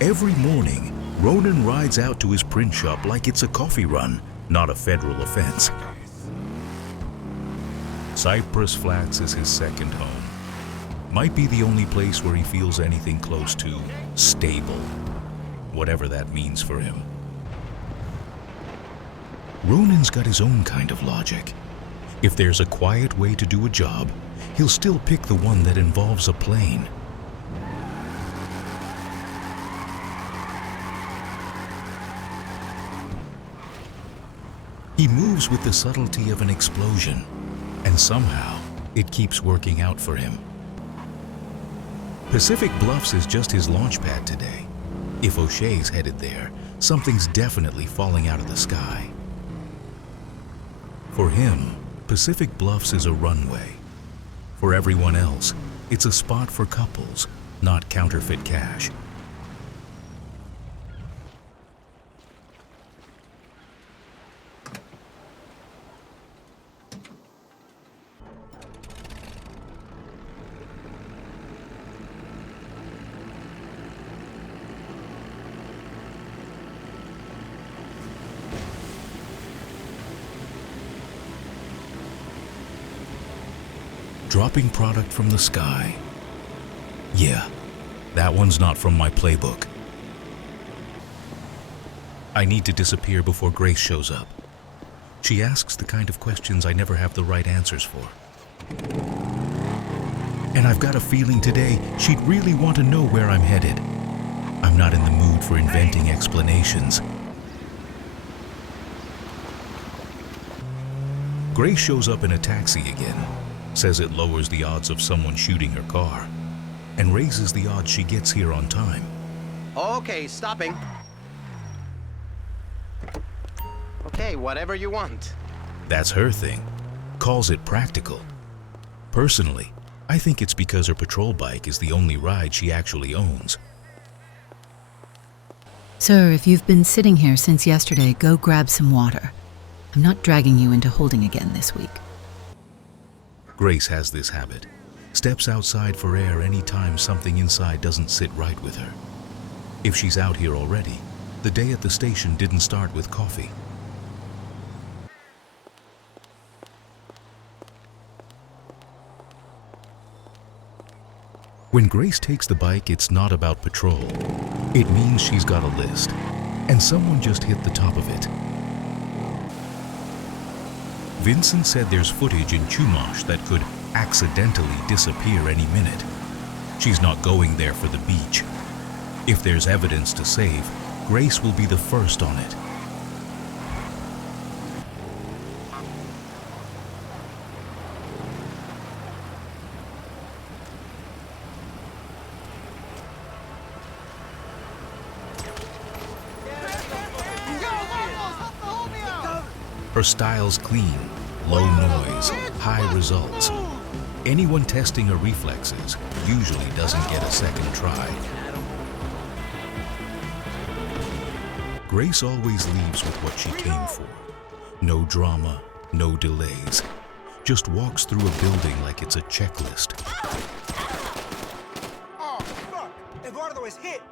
Every morning, Ronan rides out to his print shop like it's a coffee run, not a federal offense. Cypress Flats is his second home. Might be the only place where he feels anything close to stable, whatever that means for him. Ronan's got his own kind of logic. If there's a quiet way to do a job, he'll still pick the one that involves a plane. He moves with the subtlety of an explosion, and somehow it keeps working out for him. Pacific Bluffs is just his launch pad today. If O'Shea's headed there, something's definitely falling out of the sky. For him, Pacific Bluffs is a runway. For everyone else, it's a spot for couples, not counterfeit cash. Dropping product from the sky. Yeah, that one's not from my playbook. I need to disappear before Grace shows up. She asks the kind of questions I never have the right answers for. And I've got a feeling today she'd really want to know where I'm headed. I'm not in the mood for inventing explanations. Grace shows up in a taxi again. Says it lowers the odds of someone shooting her car, and raises the odds she gets here on time. Okay, stopping. Okay, whatever you want. That's her thing. Calls it practical. Personally, I think it's because her patrol bike is the only ride she actually owns. Sir, if you've been sitting here since yesterday, go grab some water. I'm not dragging you into holding again this week. Grace has this habit. Steps outside for air any time something inside doesn't sit right with her. If she's out here already, the day at the station didn't start with coffee. When Grace takes the bike, it's not about patrol. It means she's got a list, and someone just hit the top of it. Vincent said there's footage in Chumash that could accidentally disappear any minute. She's not going there for the beach. If there's evidence to save, Grace will be the first on it. Her style's clean, low noise, high results. Anyone testing her reflexes usually doesn't get a second try. Grace always leaves with what she came for. No drama, no delays. Just walks through a building like it's a checklist. Oh, fuck! Eduardo is hit!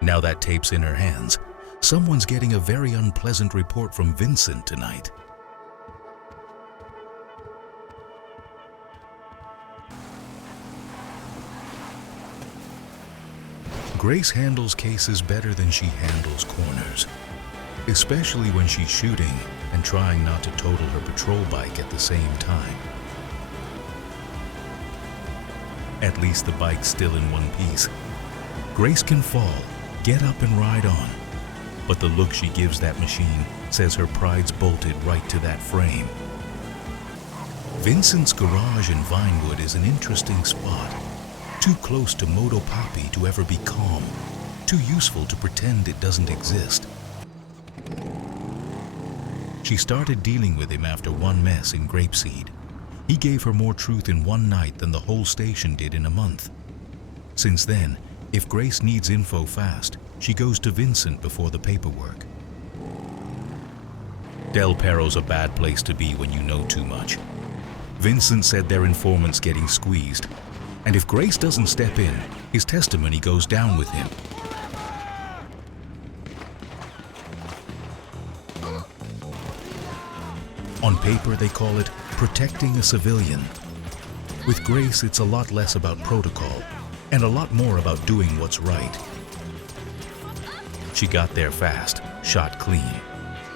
Now that tape's in her hands, someone's getting a very unpleasant report from Vincent tonight. Grace handles cases better than she handles corners, especially when she's shooting and trying not to total her patrol bike at the same time. At least the bike's still in one piece. Grace can fall, get up and ride on, but the look she gives that machine says her pride's bolted right to that frame. Vincent's garage in Vinewood is an interesting spot. Too close to Moto Papi to ever be calm. Too useful to pretend it doesn't exist. She started dealing with him after one mess in Grapeseed. He gave her more truth in one night than the whole station did in a month. Since then, if Grace needs info fast, she goes to Vincent before the paperwork. Del Perro's a bad place to be when you know too much. Vincent said their informant's getting squeezed, and if Grace doesn't step in, his testimony goes down with him. On paper, they call it protecting a civilian. With Grace, it's a lot less about protocol and a lot more about doing what's right. She got there fast, shot clean,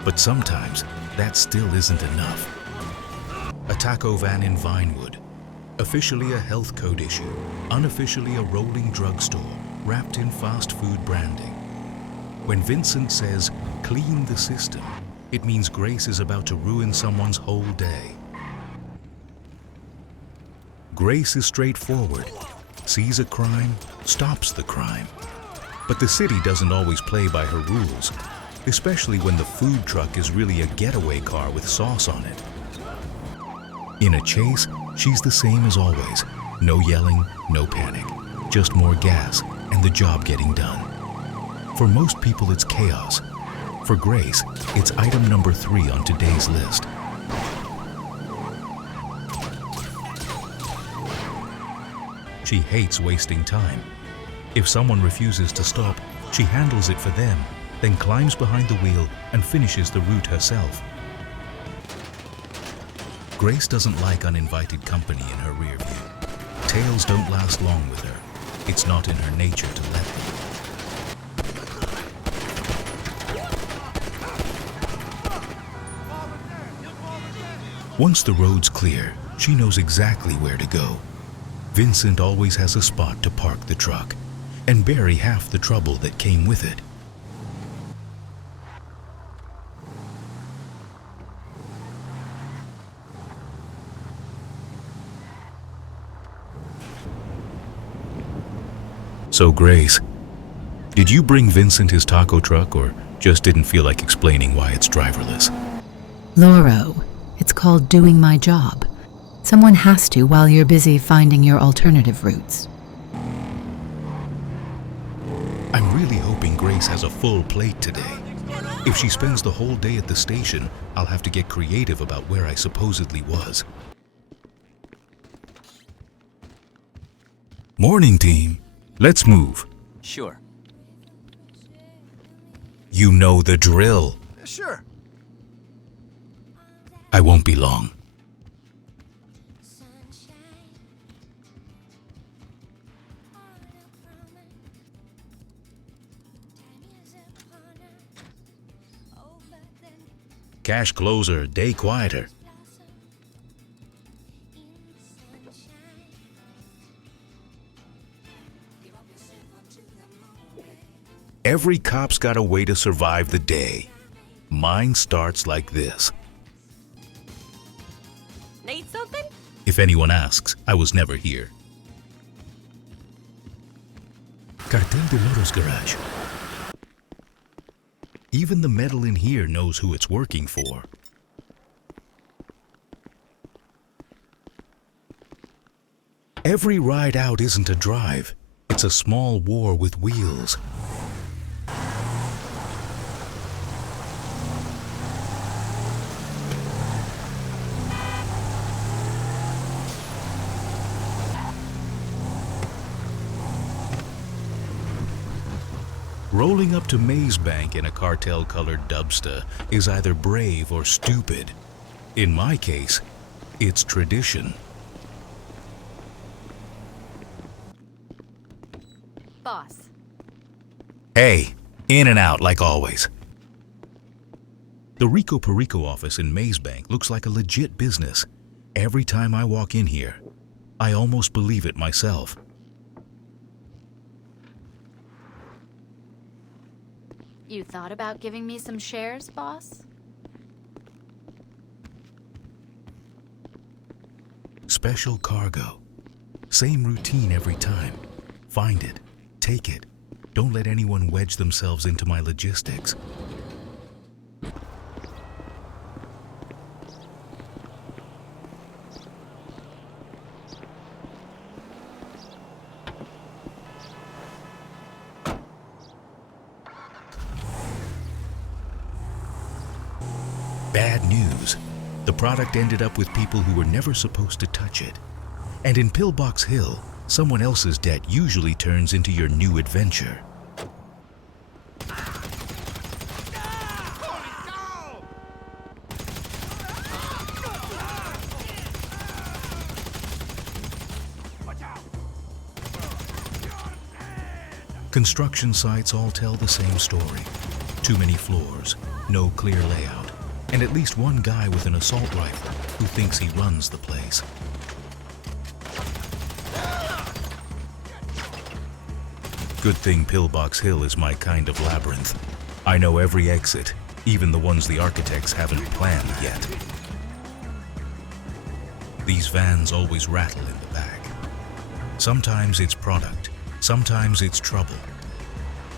but sometimes that still isn't enough. A taco van in Vinewood, officially a health code issue, unofficially a rolling drugstore wrapped in fast food branding. When Vincent says, clean the system, it means Grace is about to ruin someone's whole day. Grace is straightforward, sees a crime, stops the crime. But the city doesn't always play by her rules, especially when the food truck is really a getaway car with sauce on it. In a chase, she's the same as always. No yelling, no panic, just more gas and the job getting done. For most people, it's chaos. For Grace, it's item number 3 on today's list. She hates wasting time. If someone refuses to stop, she handles it for them, then climbs behind the wheel and finishes the route herself. Grace doesn't like uninvited company in her rear view. Tales don't last long with her. It's not in her nature to let them. Once the road's clear, she knows exactly where to go. Vincent always has a spot to park the truck and bury half the trouble that came with it. So Grace, did you bring Vincent his taco truck or just didn't feel like explaining why it's driverless? Loro, it's called doing my job. Someone has to while you're busy finding your alternative routes. I'm really hoping Grace has a full plate today. If she spends the whole day at the station, I'll have to get creative about where I supposedly was. Morning, team. Let's move. Sure. You know the drill. Sure. I won't be long. Cash closer, day quieter. Every cop's got a way to survive the day. Mine starts like this. Need something? If anyone asks, I was never here. Cartel de Loro's garage. Even the metal in here knows who it's working for. Every ride out isn't a drive. It's a small war with wheels. Rolling up to Maze Bank in a cartel-colored dubsta is either brave or stupid. In my case, it's tradition. Boss. Hey, in and out like always. The Rico Perico office in Maze Bank looks like a legit business. Every time I walk in here, I almost believe it myself. You thought about giving me some shares, boss? Special cargo. Same routine every time. Find it. Take it. Don't let anyone wedge themselves into my logistics. Bad news. The product ended up with people who were never supposed to touch it. And in Pillbox Hill, someone else's debt usually turns into your new adventure. Construction sites all tell the same story. Too many floors, no clear layout, and at least one guy with an assault rifle who thinks he runs the place. Good thing Pillbox Hill is my kind of labyrinth. I know every exit, even the ones the architects haven't planned yet. These vans always rattle in the back. Sometimes it's product, sometimes it's trouble.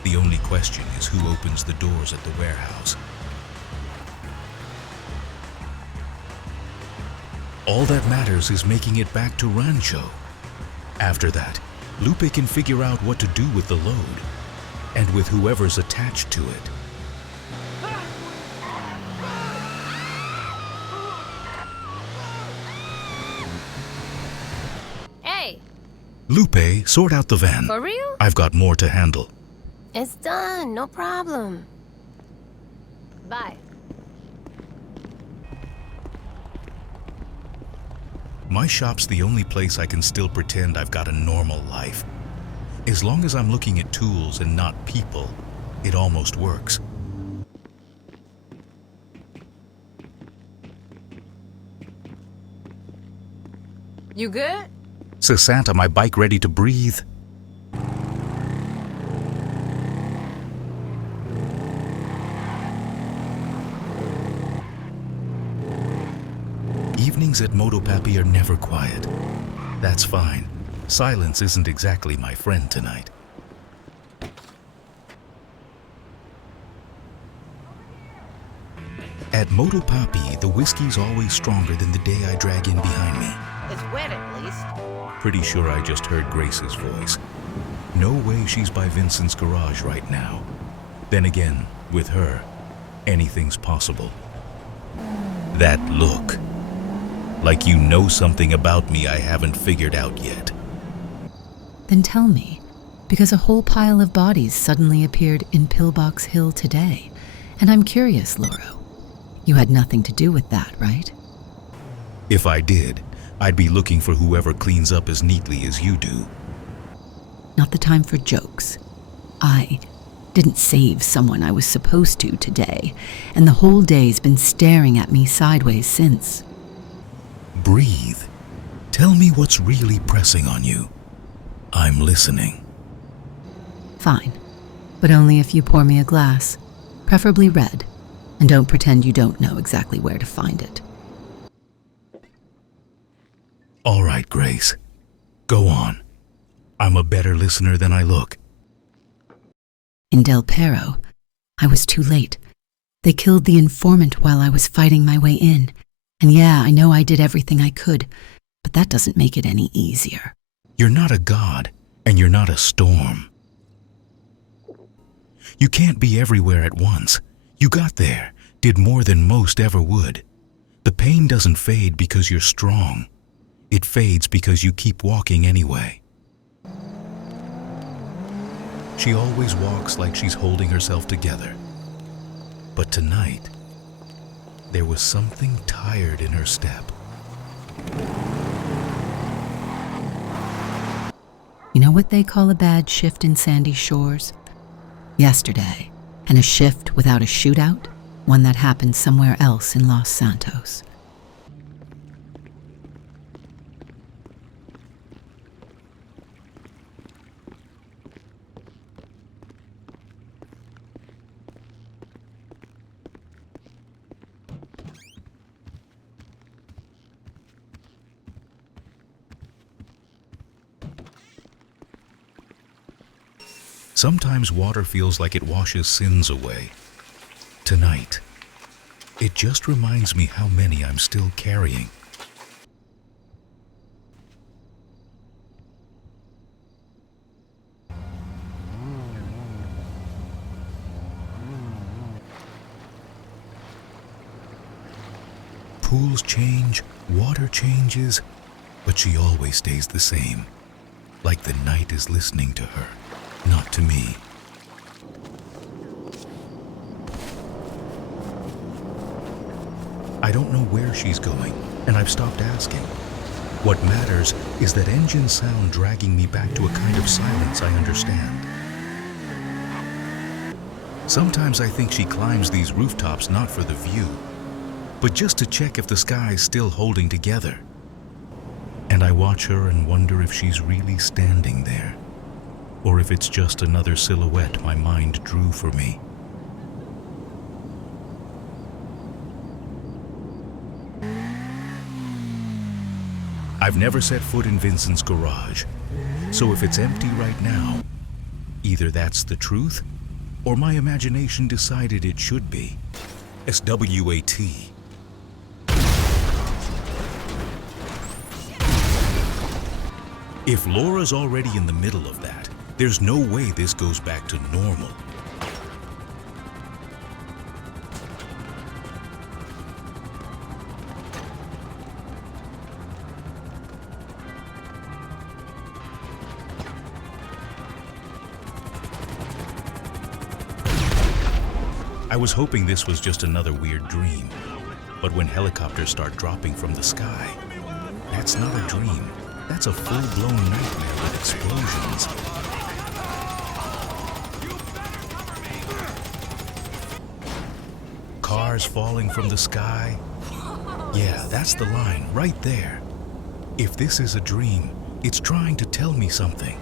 The only question is who opens the doors at the warehouse. All that matters is making it back to Rancho. After that, Lupe can figure out what to do with the load, and with whoever's attached to it. Hey! Lupe, sort out the van. For real? I've got more to handle. It's done, no problem. Bye. My shop's the only place I can still pretend I've got a normal life. As long as I'm looking at tools and not people, it almost works. You good? Santa, my bike ready to breathe? Evenings at Motopapi are never quiet. That's fine. Silence isn't exactly my friend tonight. At Motopapi, the whiskey's always stronger than the day I drag in behind me. It's wet at least. Pretty sure I just heard Grace's voice. No way she's by Vincent's garage right now. Then again, with her, anything's possible. That look. Like you know something about me I haven't figured out yet. Then tell me, because a whole pile of bodies suddenly appeared in Pillbox Hill today, and I'm curious, Loro. You had nothing to do with that, right? If I did, I'd be looking for whoever cleans up as neatly as you do. Not the time for jokes. I didn't save someone I was supposed to today, and the whole day's been staring at me sideways since. Breathe. Tell me what's really pressing on you. I'm listening. Fine, but only if you pour me a glass, preferably red, and don't pretend you don't know exactly where to find it. All right, Grace. Go on. I'm a better listener than I look. In Del Perro, I was too late. They killed the informant while I was fighting my way in. And yeah, I know I did everything I could, but that doesn't make it any easier. You're not a god, and you're not a storm. You can't be everywhere at once. You got there, did more than most ever would. The pain doesn't fade because you're strong. It fades because you keep walking anyway. She always walks like she's holding herself together. But tonight, there was something tired in her step. You know what they call a bad shift in Sandy Shores? Yesterday, and a shift without a shootout, one that happened somewhere else in Los Santos. Sometimes water feels like it washes sins away. Tonight, it just reminds me how many I'm still carrying. pools change, water changes, but she always stays the same. Like the night is listening to her, not to me. I don't know where she's going, and I've stopped asking. What matters is that engine sound dragging me back to a kind of silence I understand. Sometimes I think she climbs these rooftops not for the view, but just to check if the sky's still holding together. And I watch her and wonder if she's really standing there, or if it's just another silhouette my mind drew for me. I've never set foot in Vincent's garage, so if it's empty right now, either that's the truth, or my imagination decided it should be. SWAT. If Laura's already in the middle of that, there's no way this goes back to normal. I was hoping this was just another weird dream, but when helicopters start dropping from the sky, that's not a dream. That's a full-blown nightmare with explosions. Cars falling from the sky. Yeah, that's the line, right there. If this is a dream, it's trying to tell me something.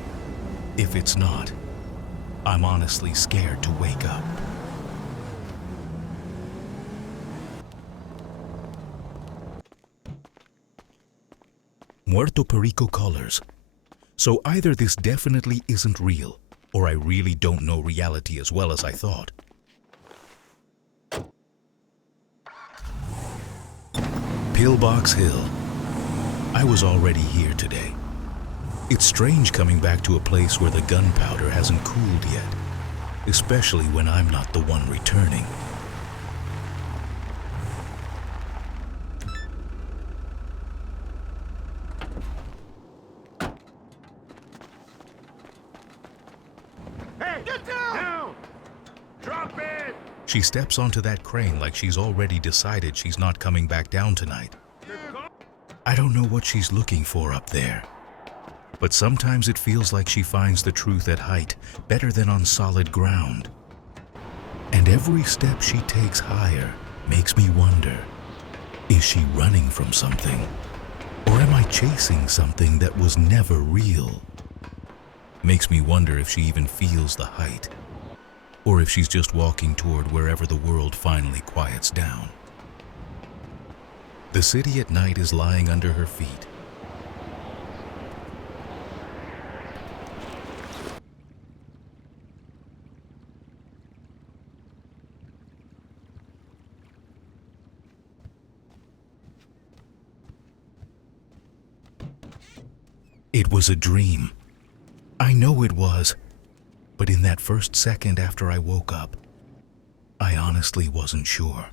If it's not, I'm honestly scared to wake up. Muerto Perico colors. So either this definitely isn't real, or I really don't know reality as well as I thought. Pillbox Hill. I was already here today. It's strange coming back to a place where the gunpowder hasn't cooled yet, especially when I'm not the one returning. She steps onto that crane like she's already decided she's not coming back down tonight. I don't know what she's looking for up there, but sometimes it feels like she finds the truth at height better than on solid ground. And every step she takes higher makes me wonder, is she running from something? Or am I chasing something that was never real? Makes me wonder if she even feels the height, or if she's just walking toward wherever the world finally quiets down. The city at night is lying under her feet. It was a dream. I know it was. But in that first second after I woke up, I honestly wasn't sure.